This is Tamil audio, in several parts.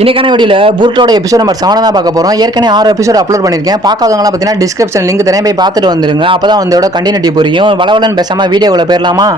இன்னைக்கான வீடியோவில் புருட்டோட எபிசோட் நம்பர் 7 தான் பார்க்க போகிறோம். ஏற்கனவே 6 எபிசோட் அப்லோட் பண்ணியிருக்கேன். பார்க்காதவங்களாம் பார்த்தீங்கன்னா டிஸ்கிரிப்ஷன் லிங்க் தரேன், போய் பார்த்துட்டு வந்துருங்க. அப்போ தான் வந்து கண்டினியூட்டி புரியும். வளவலன்னு பேசாமல் வீடியோவில் போயிடலாமா?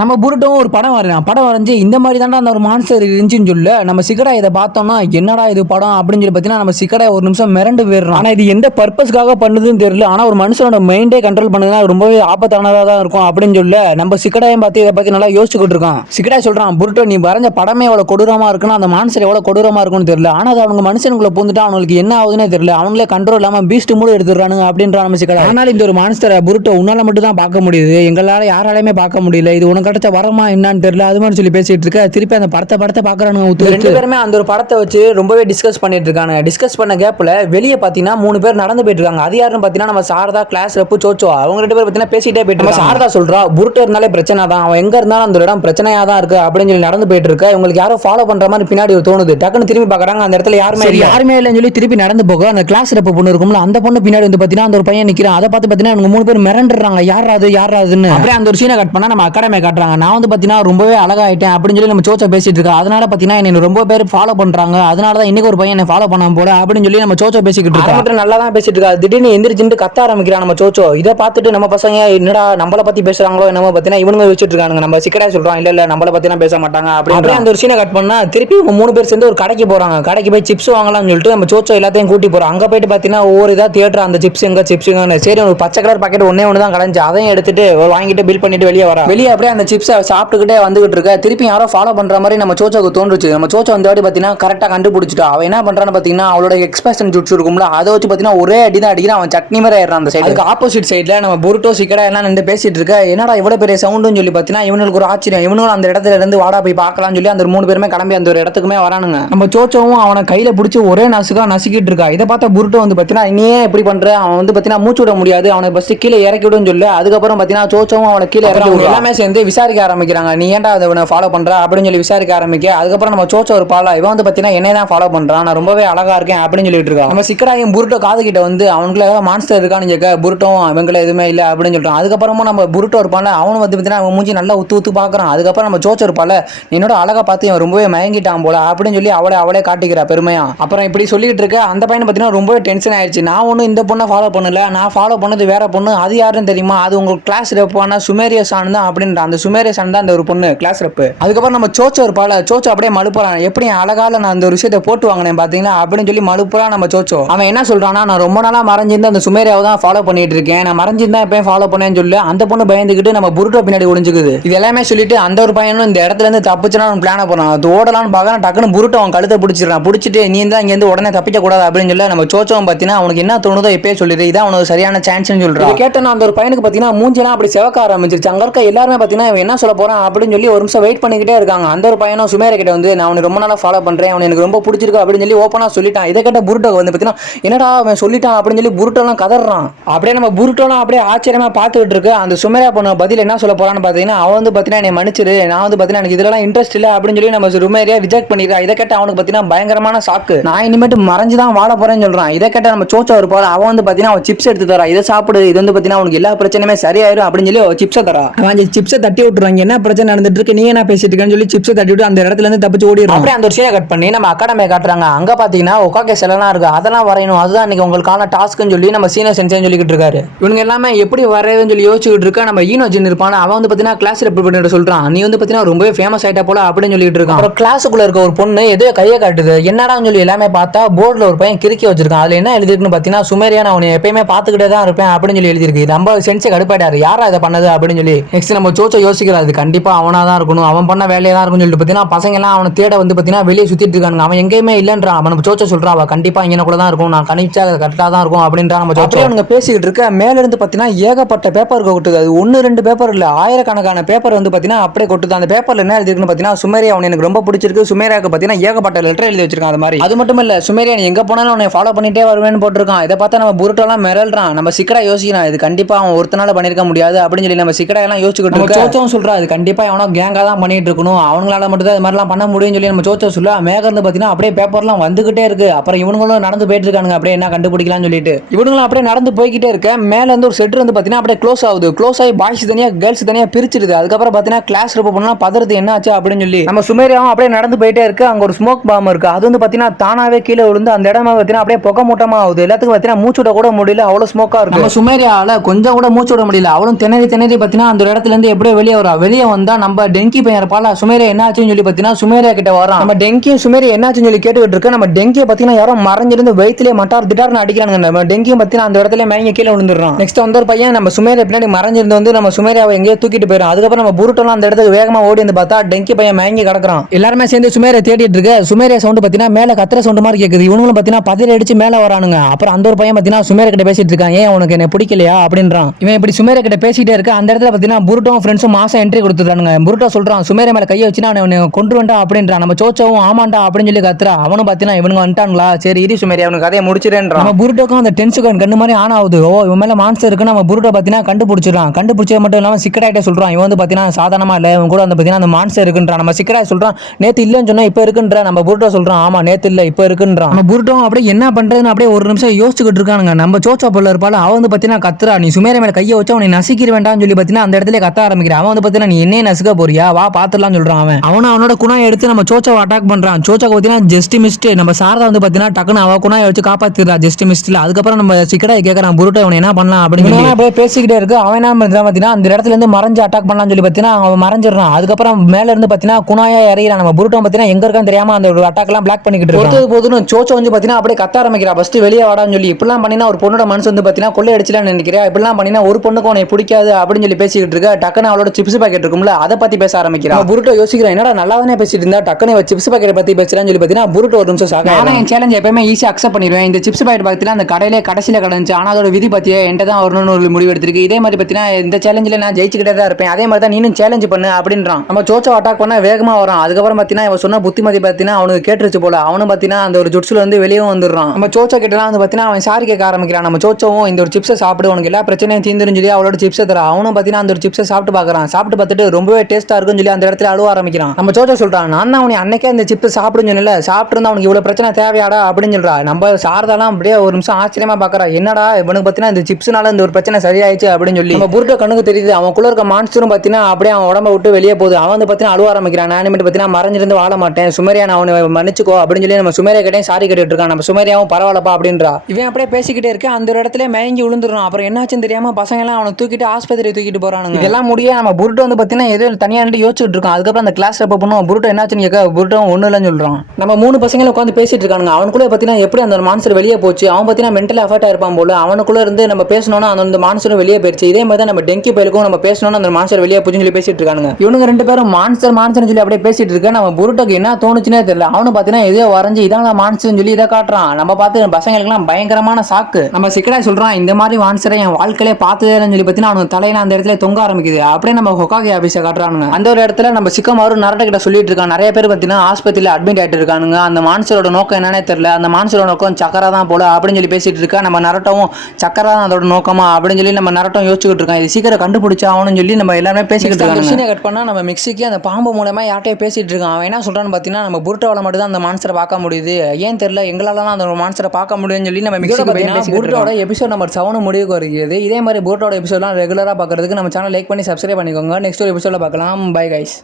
நம்ம புருட்டும் ஒரு படம் வரையலாம். படம் வரைஞ்சி இந்த மாதிரி தாண்டா அந்த ஒரு மான்ஸ்டர் இருந்துச்சுன்னு சொல்ல நம்ம சிக்கடா இதை பார்த்தோம்னா என்னடா இது படம் அப்படின்னு சொல்லி பார்த்தீங்கன்னா நம்ம சிக்கடா ஒரு நிமிஷம் மிரண்டு போயிடுறோம். ஆனால் இது எந்த பர்பஸ்க்காக பண்ணுதுன்னு தெரியல. ஆனால் ஒரு மனுஷனோட மைண்டே கண்ட்ரோல் பண்ணுதுன்னா ரொம்பவே ஆபத்தானதாக தான் இருக்கும் அப்படின்னு சொல்ல நம்ம சிக்கடாயும் பார்த்து இதை பற்றி நல்லா யோசிச்சுக்கிட்டு இருக்கோம். சிக்கடா சொல்கிறான், புருட்டோ நீ வரைஞ்ச படமே எவ்வளோ கொடூரமாக இருக்குன்னா அந்த மான்ஸ்டர் எவ்வளோ கொடூரமாக இருக்கும்னு தெரியல. ஆனால் அது அவங்க மனுஷனுக்குள்ள பூந்துட்டா அவங்களுக்கு என்ன ஆகுதுன்னே தெரியல. அவங்களே கண்ட்ரோல் இல்லாமல் பீஸ்ட் மூடு எடுத்துடுறானுங்க அப்படின்ற நம்ம சிக்கடா. ஆனால் இந்த ஒரு மான்ஸ்டரை புருட்டோ உன்னால மட்டும் தான் பார்க்க முடியுது, எங்களால் யாராலையுமே பார்க்க முடியல. இது உனக்கு கிடைச்ச வரமா என்னன்னு தெரியல அது மாதிரி சொல்லி பேசிட்டு இருக்க. திருப்பி அந்த படத்தை பாக்குறானுங்க. ரெண்டு பேருமே அந்த ஒரு படத்தை வச்சு ரொம்பவே டிஸ்கஸ் பண்ணிட்டு இருக்காங்க. டிஸ்கஸ் பண்ண கேப்ல வெளியே பாத்தீங்கன்னா 3 பேர் நடந்து போயிட்டு இருக்காங்க. அது யாருன்னு பாத்தீங்கன்னா நம்ம சாரதா, கிளாஸ் ரப்பு, சோச்சோ. அவங்க 2 பேர் பாத்தீங்கன்னா பேசிட்டே போயிட்டு இருக்காங்க. சாரதா சொல்றா, புருட்டோ இருந்தாலே பிரச்சனை தான், அவன் எங்க இருந்தாலும் அந்த இடம் பிரச்சனையா தான் இருக்கு அப்படின்னு சொல்லி நடந்து போயிட்டு இருக்க. இவங்களுக்கு யாரோ ஃபாலோ பண்ற மாதிரி பின்னாடி தோணுது. டக்குன்னு திரும்பி பாக்குறாங்க, அந்த இடத்துல யாருமே இல்லைன்னு சொல்லி திருப்பி நடந்து போக அந்த கிளாஸ் ரப்பு பொண்ணு இருக்கும்ல, அந்த பொண்ணு பின்னாடி வந்து பாத்தீங்கன்னா அந்த ஒரு பையன் நிக்கிறான். அதை பார்த்து பாத்தீங்கன்னா இவங்க 3 பேர் மிரண்டுறாங்க, யாராதுன்னு. அப்படியே அந்த ஒரு சீனை கட் பண்ணா நம்ம அகாடமி காட்டுறாங்க. நான் வந்து பாத்தீங்கன்னா ரொம்பவே அழகாயிட்டேன் அப்படின்னு சொல்லி நம்ம சோச்சா பேசிட்டு இருக்கா. அதனால பாத்தீங்கன்னா என்ன ரொம்ப பேர் ஃபாலோ பண்றாங்க, அதனாலதான் இன்னைக்கு ஒரு பையன் என்ன ஃபாலோ பண்ணாம போல அப்படின்னு சொல்லி நம்ம சோச்சா பேசிக்கிட்டு இருக்கா. மட்டும் நல்லா தான் பேசிட்டு இருக்கா. திடீர்னு எந்திரிச்சுட்டு கத்த ஆரம்பிக்கிறான் நம்ம சோச்சோ. இதை பார்த்துட்டு நம்ம பசங்க என்னடா நம்மள பத்தி பேசுறாங்களோ என்னமோ பாத்தீங்கன்னா இவனுங்க வச்சுட்டு இருக்காங்க. நம்ம சிக்கடா சொல்றான், இல்ல நம்மள பத்தினா பேச மாட்டாங்க அப்படின்னு அந்த ஒரு சீனை கட் பண்ணா திருப்பி 3 பேர் சேர்ந்து ஒரு கடைக்கு போறாங்க. கடைக்கு போய் சிப்ஸ் வாங்கலாம்னு சொல்லிட்டு நம்ம சோச்சோ எல்லாத்தையும் கூட்டி போறோம். அங்க போயிட்டு பாத்தீங்கன்னா ஒவ்வொரு இதா தியேட்டர் அந்த சிப்ஸ் எங்க சரி ஒரு பச்சை கலர் பாக்கெட் ஒன்னே தான் கடைஞ்சு அதையும் எடுத்துட்டு வாங்கிட்டு பில் பண்ணிட்டு வெளியே வர. வெளியே அப்படியே அந்த சிப்ஸை சாப்பிட்டுக்கிட்டே வந்துகிட்டு இருக்க. திருப்பி யாரோ ஃபாலோ பண்ற மாதிரி நம்ம சோச்சோக்கு தோன்றுச்சு. நம்ம சோச்சோ அந்த வாட்டி பாத்தீங்கன்னா கரெக்டா கண்டுபிடிச்சிட்டா. அவன் என்ன பண்றான்னு பாத்தீங்கன்னா அவளோட எக்ஸ்பிரஷன் ஜுட்ஸ் இருக்கும்ல, அதை வச்சு பாத்தீங்கன்னா ஒரே அடி தான் அடிக்கிறான். அவன் சட்னி மாதிரி ஆயிடுறான். அந்த சைடு அதுக்கு ஆப்போசிட் சைடுல நம்ம புருட்டோ சிக்கடா எல்லாம் நின்று பேசிட்டு இருக்க. என்னடா இவ்வளவு பெரிய சவுண்டுன்னு சொல்லி பாத்தீங்கன்னா இவனுக்கு ஒரு ஆச்சரியம். இவனும் அந்த இடத்துல இருந்து வாடா போய் பார்க்கலாம்னு சொல்லி அந்த 3 பேருமே கிளம்பி அந்த ஒரு இடத்துக்குமே வரானுங்க. நம்ம சோச்சோவும் அவனை கையில பிடிச்சி ஒரே நசுக்கிட்டு இருக்கா. இதை பார்த்தா புருட்டோ வந்து பாத்தீங்கன்னா நீ ஏன் எப்படி பண்ற, அவன் வந்து பாத்தீங்கன்னா மூச்சு விட முடியாது, அவனை ஃபர்ஸ்ட் கீழே இறக்கி விடுன்னு சொல்லி அதுக்கப்புறம் பாத்தீங்கன்னா சோச்சோவும் அவனை கீழே இறக்கி விடுறாங்க. எல்லாமே சேர்ந்து விசாரிக்க ஆரம்பிக்கிறாங்க. நீ ஏன்டா அதை ஃபாலோ பண்ற அப்படின்னு சொல்லி விசாரிக்க ஆரம்பிக்க. அதுக்கப்புறம் நம்ம சோச்சோ ஒரு பாலா இவன் வந்து பாத்தீங்கன்னா என்னை தான் ஃபாலோ பண்றான், நான் ரொம்பவே அழகா இருக்கேன் அப்படின்னு சொல்லிட்டு இருக்கான். நம்ம சிக்கடாயும் புருட்டோ காது கிட்ட வந்து அவனுக்குள்ள ஏதாவது மான்ஸ்டர் இருக்கான்னு கேட்க, புருட்டோ அவங்கள எதுவுமே இல்லை அப்படின்னு சொல்றான். அதுக்கப்புறமா நம்ம புருட்டோ இருப்பான்ல, அவனு வந்து பாத்தீங்கன்னா அவன் மூஞ்சி நல்லா உத்து பாக்குறான். அதுக்கப்புறம் நம்ம சோச்சோ இருப்பால, என்னோட அழகா பார்த்து இவன் ரொம்பவே மயங்கிட்டான் போல அப்படின்னு சொல்லி அவளே காட்டிக்கிறா பெருமையா. அப்புறம் இப்படி சொல்லிட்டு இருக்க அந்த பையன் பாத்தீங்கன்னா ரொம்பவே டென்ஷன் ஆயிடுச்சு. நான் ஒன்னும் இந்த பொண்ணை ஃபாலோ பண்ணல, நான் ஃபாலோ பண்ணது வேற பொண்ணு. அது யாருன்னு தெரியுமா, அது உங்க கிளாஸ் ரெப்பான சுமேரியஸ் ஆன் தான் அப்படின்ற அந்த சுமேரியஸ் ஆன் தான் அந்த ஒரு பொண்ணு கிளாஸ் ரெப். அதுக்கப்புறம் நம்ம சோச்சோ இருப்பால, சோச்சோ அப்படியே மழுப்புறான், எப்படி அழகால நான் அந்த ஒரு விஷயத்தை போட்டு வாங்கினேன் பாத்தீங்களா அப்படின்னு சொல்லி மழுப்புறான் நம்ம சோச்சோ. அவன் என்ன சொல்றான்னா, நான் ரொம்ப நாளா மறைஞ்சிருந்த அந்த சுமேரியாவை தான் ஃபாலோ பண்ணிட்டு இருக்கேன், நான் மறைஞ்சிருந்தா எப்பயும் ஃபாலோ பண்ணேன்னு சொல்லி அந்த பொண்ணு பயந்துக்கிட்டு நம்ம புருட்டோ பின்னாடி ஒளிஞ்சுக்குது. இது எல்லாமே சொல்லிட்டு அந்த ஒரு பையனும் இந்த இடத்துல இருந்து தப்பிச்சுனா பிளான போறான். அது ஓடலான்னு பார்க்க டக்குன்னு புருட்டோ அவன் கழுத்தை பிடிச்சிடறான். பிடிச்சிட்டு நீ தான் இங்க இருந்து உடனே தப்பிக்க கூடாது அப்படின்னு சொல்லி நம்ம சோச்சோவும் பாத்தீங்கன்னா அவனுக்கு என்ன தோணுதோ எப்பயே சொல்லிடு, இதான் அவனுக்கு சரியான சான்ஸ்னு சொல்றான். கேட்டேன் அந்த ஒரு பையனுக்கு பாத்தீங்கன்னா மூஞ்செல்லாம் அப்படி செவக்க ஆரம்பிச்சிருச்சு. அங்க இருக்க எல்லாருமே பாத்தீங்கன்னா என்ன சொல்ல போறான் அப்படின்னு சொல்லி ஒரு நிமிஷம் வெயிட் பண்ணிக்கிட்டே இருக்காங்க. அந்த ஒரு பையனும் சுமேரியா கிட்ட வந்து நான் அவனுக்கு ரொம்ப நாளா ஃபாலோ பண்றேன், அவன் எனக்கு ரொம்ப பிடிச்சிருக்கு அப்படின்னு சொல்லி ஓப்பனா சொல்லிட்டான். இதை கேட்ட புருட்டோ வந்து பாத்தீங்கன்னா என்னடா அவன் சொல்லிட்டான் அப்படின்னு சொல்லி புருட்டோலாம் கதறான். அப்படியே நம்ம புருட்டோலாம் அப்படியே ஆச்சரியமா பார்த்துக்கிட்டு இருக்கு. அந்த சுமேரியா பொண்ணு பதில் என்ன சொல்ல போறான்னு பாத்தீங்கன்னா அவன் வந்து பாத்தீங்கன்னா என்னை மன்னிச்சிரு, நான் வந்து பாத்தீங்கன்னா எனக்கு இதெல்லாம் இன்ட்ரெஸ்ட் இல்லை அப்படின்னு சொல்லி நம்ம சுமேரியா ரிஜெக்ட் பண்ணிடுறா. இதை கேட்ட அவனுக்கு பாத்தீங்கன்னா பயங்கரமான ஷாக்கு. நான் இனிமேட்டு மறைஞ்சுதான் வாழ போறேன்னு சொல்றான். இதை கேட்ட நம்ம சோச்சோ இருப்பாரு, அவன் வந்து பாத்தீங்கன்னா அவன் சிப்ஸ் எடுத்து தரா, இதை சாப்பிடு, இது வந்து பாத்தீங்கன்னா அவனுக்கு எல்லா பிரச்சனையுமே சரியாயிரும் அப்படின்னு சொல்லி சிப்ஸை தரா. அவன் சிப்ஸை தட்டி விட்டுருவாங்க. என்ன பிரச்சனை நடந்துட்டு இருக்கு, நீ என்ன பேசிட்டு இருக்கேன்னு சொல்லி சிப்ஸை தட்டி விட்டு அந்த இடத்துல இருந்து தப்பிச்சு ஓடிடும். அப்படியே அந்த ஒரு சீனை கட் பண்ணி நம்ம அகாடமியை காட்டுறாங்க. அங்க பாத்தீங்கன்னா ஒகாகே செல்லாம் இருக்கு, அதெல்லாம் வரையணும், அதுதான் இன்னைக்கு உங்களுக்கான டாஸ்க்னு சொல்லி நம்ம சீனியர் சென்சேன்னு சொல்லிக்கிட்டு இருக்காரு. இவங்க எல்லாமே எப்படி வரையதுன்னு சொல்லி யோசிச்சுட்டு இருக்கா. நம்ம ஈனோ ஜின் இருப்பான, அவன் வந்து பாத்தீங்கன்னா கிளாஸ் ரெப்ரசன்ட் சொல்றான், நீ வந்து பாத்தீங்கன்னா ரொம்பவே ஃபேமஸ் ஆயிட்டா போல அப்படின்னு சொல்லிட்டு இருக்கான். அப்புறம் கிளாஸுக்குள்ள இருக்க ஒரு பொண்ணு ஏதோ கையை காட்டுது, என்னடான்னு சொல்லி எல்லாமே பார்த்தா போர்டுல ஒரு பையன் கிறுக்கி வச்சிருக்கான். அதுல என்ன எழுதிருக்குன்னு பாத்தீங்கன்னா சுமேரியா நான் அவனை எப்பயுமே பாத்துக்கிட்டே தான் இருப்பேன் அப்படின்னு சொல்லி எழுதிருக்கு. நம்ம சென்ஸே கடுப்பாயிட்டாரு, யாரா இதை பண்ணது அப்படின்னு சொல்லி. நெக்ஸ்ட் நம்ம சோச்சோ யோசிக்கிறாரு, கண்டிப்பா அவனா தான் இருக்கணும், அவன் பண்ண வேலையா தான் இருக்கும்னு சொல்லிட்டு பாத்தீங்கன்னா பசங்க எல்லாம் அவனை தேட வந்து பாத்தீங்கன்னா வெளியே சுத்திட்டு இருக்காங்க. அவன் எங்கேயுமே இல்லன்றான். அவன் நம்ம சோச்சோ சொல்றான், அவன் கண்டிப்பா இங்க கூட தான் இருக்கும், நான் கணிச்சா கரெக்டா தான் இருக்கும் அப்படின்றா நம்ம சோச்சோ. அவங்க பேசிக்கிட்டு இருக்க மேல இருந்து பாத்தீங்கன்னா ஏகப்பட்ட பேப்பர் கொட்டுது. அது 1-2 பேப்பர் இல்ல, ஆயிரக்கணக்கான பேப்பர் வந்து பாத்தீங்கன்னா அப்படியே கொட்டுது. அந்த பேப்பர்ல என்ன எழுதிருக்குன்னு பாத்தீங்கன்னா சுமேரியா அவன் எனக்கு ரொம்ப பிடிச்சிருக்கு, சுமேரியாக்கு பாத்தீங்கன்னா ஏகப்பட்ட லெட்டர் எழுதி வச்சிருக்கான். அது மாதிரி அது மட்டும் இல்ல, சுமேரியா நீ எங்க போனாலும் அவனை ஃபாலோ பண்ணிட்டே வருவேன்னு போட்டிருக்கான். இதை பார்த்தா நம்ம புருட்டோலாம் மிரள்றான். நம்ம சிக்கடா யோசிக்கிறான், இது கண்டிப்பா அவன் ஒருத்தனால பண்ணிருக்க முடியாது அப்படின்னு சொல்லி நம்ம சிக்கடா எல்லாம் யோசிச்சுக்கிட்டு சோச்சவும் சொல்றா அது கண்டிப்பா எவனோ கேங்கா தான் பண்ணிட்டு இருக்கணும், அவங்களால மட்டும் தான் இது மாதிரிலாம் பண்ண முடியும்னு சொல்லி நம்ம சோச்சோ சொல்ல மேக இருந்து பாத்தீங்கன்னா அப்படியே பேப்பர்லாம் வந்துகிட்டே இருக்கு. அப்புறம் இவனுங்களும் நடந்து போயிட்டு இருக்கானுங்க அப்படியே என்ன கண்டுபிடிக்கலாம்னு சொல்லிட்டு இவனுங்களும் அப்படியே நடந்து போய்கிட்டே இருக்க மேல இருந்து ஒரு செட் வந்து பாத்தீங்கன்னா அப்படியே க்ளோஸ் ஆகுது. க்ளோஸ் ஆகி பாய்ஸ் தனியா கேர்ள்ஸ் தனியா பிரிச்சிருது. அதுக்கப்புறம் பாத்தீங்கன்னா கிளாஸ் ரூப் பண்ணா பதறது என்ன ஆச்சு அப்படின்னு சொல்லி நம்ம சுமேரியாவும் அப்படியே நடந்து போயிட்டே இருக்கு. அங்க ஒரு ஸ்மோக் பாம் இருக்கு. அது வந்து பாத்தீங்கன்னா தானாவே கீழே விழுந்து அந்த இடமா பாத்தீங்கன்னா அப்படியே புகை மூட்டமா ஆகுது. எல்லாத்துக்கும் பாத்தீங்கன்னா மூச்சு விட கூட முடியல, அவ்வளவு ஸ்மோக்கா இருக்கு. நம்ம சுமேரியால கொஞ்சம் கூட மூச்சு விட முடியல. அவளும் திணறி திணறி பாத்தீங்கன்னா அந்த இடத்துல இருந்து எப்படியே வெளியே வரா. வெளியே வந்தா நம்ம டெங்கி பையன் இருப்பால சுமேரியா என்ன ஆச்சுன்னு சொல்லி பாத்தீங்கன்னா சுமேரியா கிட்ட வரான். நம்ம டெங்கியும் சுமேரியா என்ன ஆச்சுன்னு சொல்லி கேட்டுக்கிட்டு இருக்க. நம்ம டெங்கியை பாத்தீங்கன்னா யாரோ மறைஞ்சிருந்து வயிற்றுலேயே மட்டார் திட்டார்னு அடிக்கிறாங்க. நம்ம டெங்கியும் பாத்தீங்கன்னா அந்த இடத்துல மயங்கி கீழே விழுந்துடுறான். நெக்ஸ்ட் வந்து ஒரு பையன் நம்ம சுமேரியா பின்னாடி மறைஞ்சிருந்து வந்து நம்ம சுமேரியாவை எங்கேயோ தூக்கிட்டு போயிடும். அதுக்கப்புறம் நம்ம புருட்டெல்லாம் அந்த இடத்துக்கு வேகமா ஓடி வந்து பார்த்தா டெங்கி பையன் மயங்கி கிடக்குறான். எல்லாருமே சேர்ந்து சுமேரியா தேடிட்டு இருக்கு. சுமேரியா சவுண்ட் பாத்தீங்கன்னா மேல கத்துற சவுண்ட் மாதிரி கேக்குது. இவனுங்களும் பாத்தீங்கன்னா பதறி அடிச்சு மேல வரானுங்க. அப்புறம் அந்த ஒரு பையன் பாத்தீங்கன்னா சுமேரியா கிட்ட பேசிட்டு இருக்கான். ஏன் உனக்கு என்ன பிடிக்கலையா அப்படின்றான். இவன் இப்படி சுமேரியா கிட்ட பேசிட்டே இருக்கு. அந்த இடத்துல பாத்தீங்கன்னா புருட்டும் ஃப்ரெண்ட்ஸும் மாசம் என்ட்ரி கொடுத்துறானுங்க. புருட்டா சொல்றான் சுமேரியா மேல கையை வச்சுனா அவனை கொண்டு வேண்டாம் அப்படின்றான். நம்ம சோச்சவும் ஆமாண்டா அப்படின்னு சொல்லி கத்துறா. அவனும் பாத்தீங்கன்னா இவனுங்க வந்துட்டாங்களா, சரி இரி சுமேரியா அவனுக்கு கதையை முடிச்சிடேன்றான். நம்ம புருட்டோக்கும் அந்த டென்ஷன் கண்ணு மாதிரி ஆன் ஆகுது. ஓ இவன் மேல மான்ஸ்டர் இருக்கு. நம்ம புருட்டோ பாத்தீங்கன்னா கண்டுபிடிச்சிடறான். கண்டுபிடிச்சது மட்டும் இல்லாம சிக்கடாயிட்டே சொல்றான். இவன் வந்து பாத்தீங்கன்னா சாதாரணமா இல்ல, இவன் கூட வந்து பாத்தீங்கன்னா அந்த மான்ஸ்டர் இருக்குன்றான். நம்ம சிக்கடாய் சொல்றான் நேத்து இல்லன்னு சொன்னா இப்ப இருக்குன்ற. நம்ம புருட்டோ சொல்றான் ஆமா நேத்து இல்ல இப்ப இருக்குன்றான். நம்ம புருட்டோ அப்படியே என்ன பண்றதுன்னு அப்படியே ஒரு நிமிஷம் யோசிச்சுக்கிட்டு இருக்கானுங்க. நம்ம சோச்சா போல இருப்பால அவன் வந்து பாத்தீங்கன்னா கத்துறா, நீ சுமேரியா மேல கையை வச்சா அவனை நசிக்கிற வேண்டாம்னு சொல்லி பாத்தீங்கன்னா அந்த இடத்துல கத்த ஆரம்பிக்கிறான். அவன் வந்து பாத்தீங்கன்னா நீ என்னைய நசுக்க போறியா வா பாத்துடலாம் சொல்றான். அவன் அவனோட குணாயை எடுத்து நம்ம சோச்சாவை அட்டாக் பண்றான். சோச்சாக்கு பாத்தீங்கன்னா ஜஸ்ட் மிஸ்ட். நம்ம சாரதா வந்து பாத்தீங்கன்னா டக்குன்னு அவ குணாயை வச்சு காப்பாத்திடுறா ஜஸ்ட் மிஸ்ட்ல. அதுக்கப்புறம் நம்ம சிக்கடாய் கேட்கறான் புருட்டோ அவன் என்ன பண்ணலாம் அப்படின்னு அப்படியே பேசிக்கிட்டே இருக்கு. அவன் என்ன பண்றான் பாத்தீங்கன்னா அந்த இடத்துல இருந்து மறைஞ்சு அட்டாக் பண்ணலாம்னு சொல்லி பாத்தீங்கன்னா அவன் மறைஞ்சிடறான். அதுக்கப்புறம் மேல இருந்து பாத்தீங்கன்னா குணாயா இறங்கிறான். நம்ம புருட்டோ பாத்தீங்கன்னா எங்க இருக்கான்னு தெரியாம அந்த ஒரு அட்டாக் எல்லாம் பிளாக் பண்ணிக்கிட்டு இருக்கான். போதுன்னு சோச்சோ வந்து பாத்தீங்கன்னா அப்படியே கத்த ஆரம்பிக்கிறா. ஃபர்ஸ்ட் வெளியே வாடான்னு சொல்லி இப்படிலாம் பண்ணினா ஒரு பொண்ணோட மனசு வந்து பாத்தீங்கன்னா கொள்ளை அடிச்சலாம்னு நினைக்கிறேன். இப்படிலாம் பண்ணினா ஒரு பொண்ணுக்கு உனக்கு பிடிக்காது அப்படின்னு சொல்லி பேசிக்கிட்டு இருக்க. டக்குன்னு அவளோட சிப்ஸ் பாக்கெட் இருக்கும்ல அதை பத்தி பேச ஆரம்பிக்கிறான். புருட்டோ யோசிக்கிறான் என்னடா நல்லா தானே பேசிட்டு இருந்தா டக்குன்னு சிப்ஸ் பாக்கெட் பத்தி பேசுறான்னு சொல்லி பாத்தீங்கன்னா புருட்டோ ஒரு நிமிஷம் சாக. நான் என் சேலஞ்ச் எப்பவுமே ஈஸியா அக்செப்ட் பண்ணிடுவேன். இந்த சிப்ஸ் பாக்கெட் பாத்தீங்கன்னா அந்த கடையிலே கடைசியில கிடந்துச்சு. ஆனா அதோட விதி பத்தியே என்கிட்ட தான் வரணும்னு ஒரு முடிவு எடுத்திருக்கு. இதே மாதிரி பாத்தீங்கன்னா இந்த சேலஞ்சில் நான் ஜெயிச்சுக்கிட்டே தான் இருப்பேன். அதே மாதிரி தான் நீனும் சேலஞ்ச் பண்ணு அப்படின்றான். நம்ம சோச்சோ அட்டாக் பண்ண வேகமா வரான். அதுக்கப்புறம் பாத்தீங்கன்னா இவன் சொன்ன புத்திமதி பாத்தீங்கன்னா அவனுக்கு கேட்டுருச்சு போல. அவனும் பாத்தீங்கன்னா அந்த ஒரு ஜுட்ஸ்ல வந்து வெளியே வந்துடுறான். நம்ம சோச்சோ கிட்டலாம் வந்து பாத்தீங்கன்னா அவன் சாரி கேட்க ஆரம்பிக்கிறான். நம்ம சோச்சோவும் இந்த ஒரு சிப்ஸை சாப்பிடு உனக்கு எல்லா பிரச்சனையும் தீர்ந்துரும் சொல்லி அவளோட சிப்ஸை தரா. அவனும் பாத்தீங்கன்னா அந்த ஒரு சிப்ஸை சாப்பிட்டு பாக்குறான். சாப்பிட்டு பார்த்துட்டு ரொம்பவே டேஸ்டா இருக்குன்னு சொல்லி அந்த இடத்துல அழுவ ஆரம்பிக்கிறான். நம்ம சோச்சோ சொல்றான் நான் தான் அவனை அன்னைக்கே இந்த சிப்ஸ் சாப்பிடுன்னு சொன்னல, சாப்பிட்டு இருந்தா அவனுக்கு இவ்வளவு பிரச்சனை தேவையாடா அப்படின்னு சொல்றா. நம்ம சாரதாலாம் அப்படியே ஒரு நிமிஷம் ஆச்சரியமா பாக்குறா. என்னடா இவனுக்கு பாத்தீங்கன்னா இந்த சிப்ஸ்னால இந்த ஒரு பிரச்சனை சரியாயிடுச்சு அப்படின்னு சொல்லி நம்ம புருட்டோ கண்ணுக்கு தெரியுது. அவனுக்குள்ள இருக்க மான்ஸ்டரும் பாத்தீங்கன்னா அப்படியே அவன் உடம்ப விட்டு வெளியே போகுது. அவன் வந்து பாத்தீங்கன்னா அழுவ ஆரம்பிக்கிறான். நான் இனிமேட்டு பாத்தீங்கன்னா மறைஞ்சிருந்து வாழ மாட்டேன் சுமேரியா நான் அவனை மன்னிச்சுக்கோ அப்படின்னு சொல்லி நம்ம சுமேரியா கிட்டே சாரி கேட்டுட்டு இருக்கான். நம்ம சுமேரியாவும் பரவாயில்லப்பா அப்படின்றா. இவன் அப்படியே பேசிக்கிட்டே இருக்கு. அந்த ஒரு இடத்துல மயங்கி விழுந்துடுறான். அப்புறம் என்னாச்சுன்னு தெரியாம பசங்க எல்லாம் அவனை தூக்கிட்டு ஆஸ்பத்திரி தூக்கிட்டு போறானுங்க. இதெல்லாம் முடிய நம்ம புருட்டோ வந்து பாத்தீங்கன்னா ஏதோ தனியா யோசிச்சுட்டு இருக்கான். அதுக்கப்புறம் அந்த கிளாஸ் எப்ப பண்ணுவோம் புருட்டோ என்னாச்சுன்னு கேட்க புருட்டோ ஒண்ணு இல்லைன்னு சொல்றான். நம்ம மூணு பசங்களும் உட்காந்து பேசிட்டு இருக்கானுங்க. அவனுக்குள்ள பாத்தீங்கன்னா எப்படி அந்த மான்ஸ்டர் வெளியே போச்சு, அவன் பாத்தீங்கன்னா மென்டல் அஃபெக்ட் ஆயிருப்பான் போல. அவனுக்குள்ள இருந்து நம்ம பேசணும்னா அந்த மான்ஸ்டர் வெளியே போயிருச்சு. இதே மாதிரி தான் நம்ம டெங்கி பயிலுக்கும் நம்ம பேசணும்னா அந்த மான்ஸ்டர் வெளியே போச்சுன்னு சொல்லி பேசிட்டு இருக்கானுங்க. இவனுங்க ரெண்டு பேரும் மான்ஸ்டர் மான்ஸ்டர் சொல்லி அப்படியே பேசிட்டு இருக்க. நம்ம புருட்டோக்கு என்ன தோணுச்சுனே தெரியல. அவனு பாத்தீங்கன்னா எதையோ வரைஞ்சு இதான் மான்ஸ்டர்னு சொல்லி இதை காட்டுறான். நம்ம பார்த்து பசங்களுக்கு எல்லாம் பயங்கரமான சாக்கு. நம்ம சிக்கடாய் சொல்றான் இந்த மாதிரி மான்ஸ்டரை என் வாழ்க்கையிலே பார்த்ததே சொல்லி பாத்தீங்கன்னா அவனுக்கு தலையில அந்த இடத்துல தொங்க ஆரம்பிக்குது. அப்படியே நம்ம ஹொகாகே ஆபீஸை காட்டுறானுங்க. அந்த ஒரு இடத்துல நம்ம சிக்கமாரு நரட்ட கிட்ட சொல்லிட்டு இருக்கான். நிறைய பேர் பாத்தீங்கன்னா ஆஸ்பத்திரியில அட்மிட் ஆயிட்டு இருக்கானுங்க. அந்த மான்ஸ்டரோட நோக்கம் என்னன்னே தெரியல. அந்த மான்ஸ்டரோட நோக்கம் சக்கரா தான் போல அப்படின்னு சொல்லி பேசிட்டு இருக்கா. நம்ம நரட்டவும் சக்கரா தான் அதோட நோக்கமா அப்படின்னு சொல்லி நம்ம நரட்டம் யோசிச்சுட்டு இருக்கான். இது சீக்கிரம் கண்டுபிடிச்சா அவனு சொல்லி நம்ம எல்லாமே பேசிக்கிட்டு இருக்காங்க. மிஷினை கட் பண்ணா நம்ம மிக்சிக்கு அந்த பாம்பு மூலமா யார்ட்டையே பேசிட்டு இருக்கான். அவன் என்ன சொல்றான்னு பாத்தீங்கன்னா நம்ம புருட்டோவால மட்டும் தான் அந்த மான்ஸ்டரை பார்க்க முடியுது, ஏன் தெரியல எங்களால அந்த மான்ஸ்டரை பார்க்க முடியும்னு சொல்லி நம்ம மிக்சிக்கு புருட்டோட எபிசோட் நம்பர் 7 முடிவுக்கு வருகிறது. இதே மாதிரி புருட்டோட எபிசோட்லாம் ரெகுலரா பார்க்கறதுக்கு நம்ம சேனல் லைக் பண்ணி சப்ஸ்கிரைப் பண்ணிக்கோங்க. நெக்ஸ்ட் ஒரு எபிசோட்ல பார்க்கலாம். Bye guys.